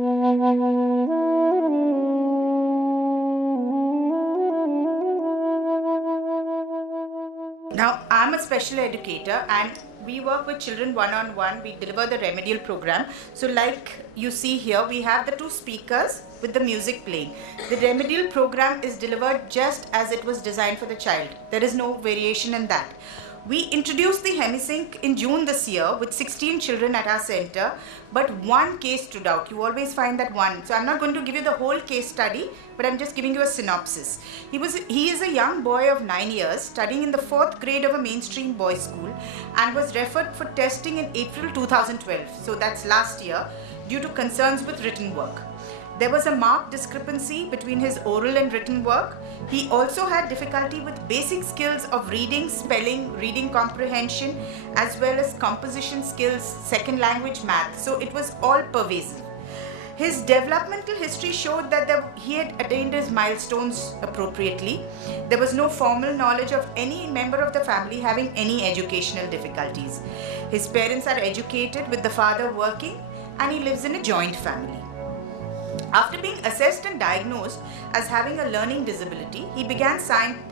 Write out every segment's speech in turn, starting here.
Now, I'm a special educator and we work with children one-on-one. We deliver the remedial program. So like you see here, we have the two speakers with the music playing. The remedial program is delivered just as it was designed for the child. There is no variation in that. We introduced the hemisync in June this year with 16 children at our center, but one case stood out. You always find that one. So I'm not going to give you the whole case study, but I'm just giving you a synopsis. He is a young boy of 9 years studying in the 4th grade of a mainstream boys school and was referred for testing in April 2012. So that's last year, due to concerns with written work. There was a marked discrepancy between his oral and written work. He also had difficulty with basic skills of reading, spelling, reading comprehension, as well as composition skills, second language math. So it was all pervasive. His developmental history showed that he had attained his milestones appropriately. There was no formal knowledge of any member of the family having any educational difficulties. His parents are educated, with the father working, and he lives in a joint family. After being assessed and diagnosed as having a learning disability, he began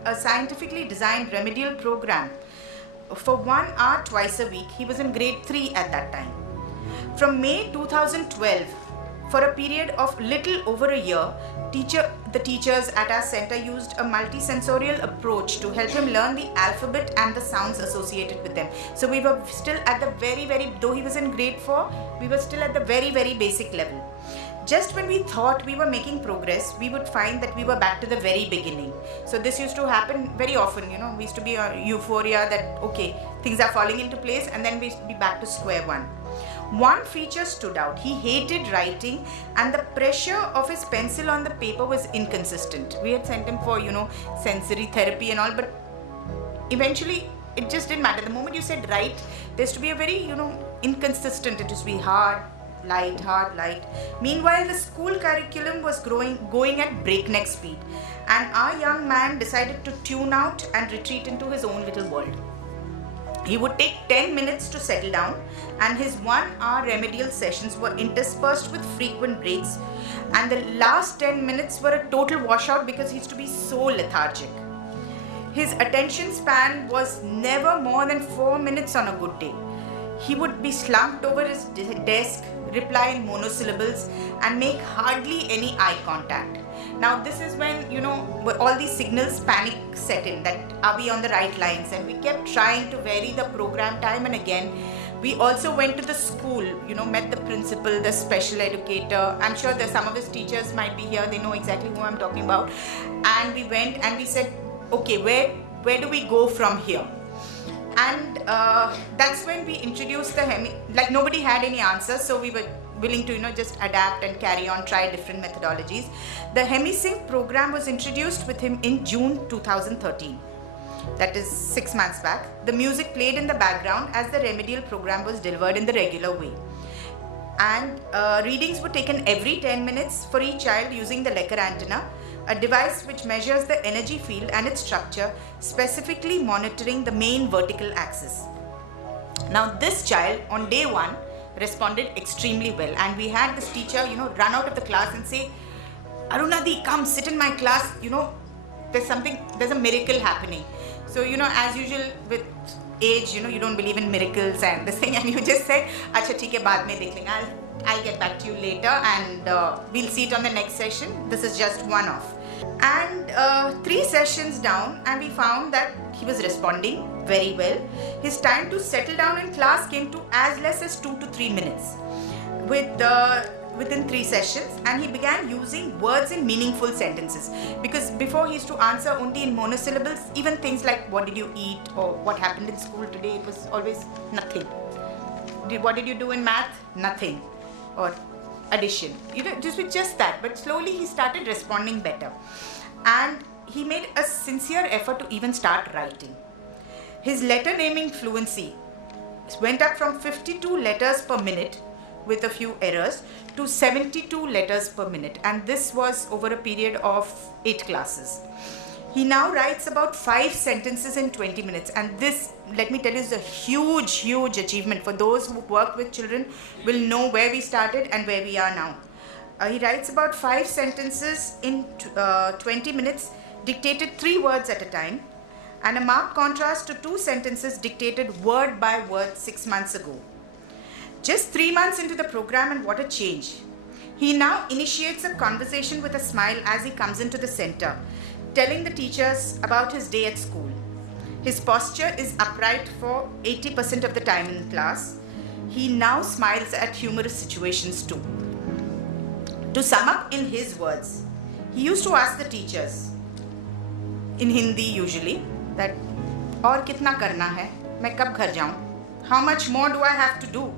a scientifically designed remedial program for 1 hour twice a week. He was in grade 3 at that time. From May 2012, for a period of little over a year, the teachers at our center used a multisensorial approach to help him learn the alphabet and the sounds associated with them. So we were still at the though he was in grade 4, we were still at the very basic level. Just when we thought we were making progress, we would find that we were back to the very beginning. So this used to happen very often, we used to be a euphoria that, okay, things are falling into place, and then we'd be back to square one. One feature stood out. He hated writing, and the pressure of his pencil on the paper was inconsistent. We had sent him for, sensory therapy and all, but eventually it just didn't matter. The moment you said write, there used to be a very, inconsistent. It used to be hard, light. Meanwhile, the school curriculum was going at breakneck speed, and our young man decided to tune out and retreat into his own little world. He would take 10 minutes to settle down, and his 1 hour remedial sessions were interspersed with frequent breaks, and the last 10 minutes were a total washout because he used to be so lethargic. His attention span was never more than 4 minutes on a good day. He would be slumped over his desk, reply in monosyllables, and make hardly any eye contact. Now this is when, all these signals panic set in, that are we on the right lines? And we kept trying to vary the program time and again. We also went to the school, met the principal, the special educator. I'm sure that some of his teachers might be here, they know exactly who I'm talking about. And we went and we said, okay, where do we go from here? And that's when we introduced the nobody had any answers, so we were willing to just adapt and carry on, try different methodologies. The hemisync program was introduced with him in June 2013. That is 6 months back. The music played in the background as the remedial program was delivered in the regular way. And readings were taken every 10 minutes for each child using the Lecker antenna, a device which measures the energy field and its structure, specifically monitoring the main vertical axis. Now this child on day 1 responded extremely well, and we had this teacher run out of the class and say, "Arunadi, come sit in my class, there's a miracle happening." So as usual with age, you don't believe in miracles and this thing, and you just said, "Acha theek hai, baad mein dekh lenge, I'll get back to you later, and we'll see it on the next session. This is just one off." And 3 sessions down, and we found that he was responding very well. His time to settle down in class came to as less as 2 to 3 minutes within 3 sessions, and he began using words in meaningful sentences, because before he used to answer only in monosyllables. Even things like "what did you eat" or "what happened in school today," it was always nothing. "What did you do in math?" Nothing. Or addition, just that. But slowly he started responding better, and he made a sincere effort to even start writing. His letter naming fluency went up from 52 letters per minute with a few errors to 72 letters per minute, and this was over a period of 8 classes. He now writes about 5 sentences in 20 minutes, and this, let me tell you, is a huge achievement. For those who work with children will know where we started and where we are now. He writes about 5 sentences in 20 minutes, dictated 3 words at a time, and a marked contrast to 2 sentences dictated word by word 6 months ago. Just 3 months into the program, and what a change. He now initiates a conversation with a smile as he comes into the center, telling the teachers about his day at school. His posture is upright for 80% of the time in class. He now smiles at humorous situations too. To sum up in his words, he used to ask the teachers, in Hindi usually, that और कितना करना है, मैं कब घर जाऊं? How much more do I have to do?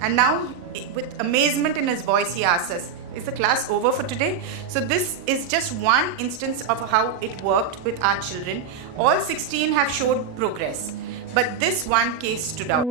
And now, with amazement in his voice, he asks us, is the class over for today? So this is just one instance of how it worked with our children. All 16 have showed progress, but this one case stood out.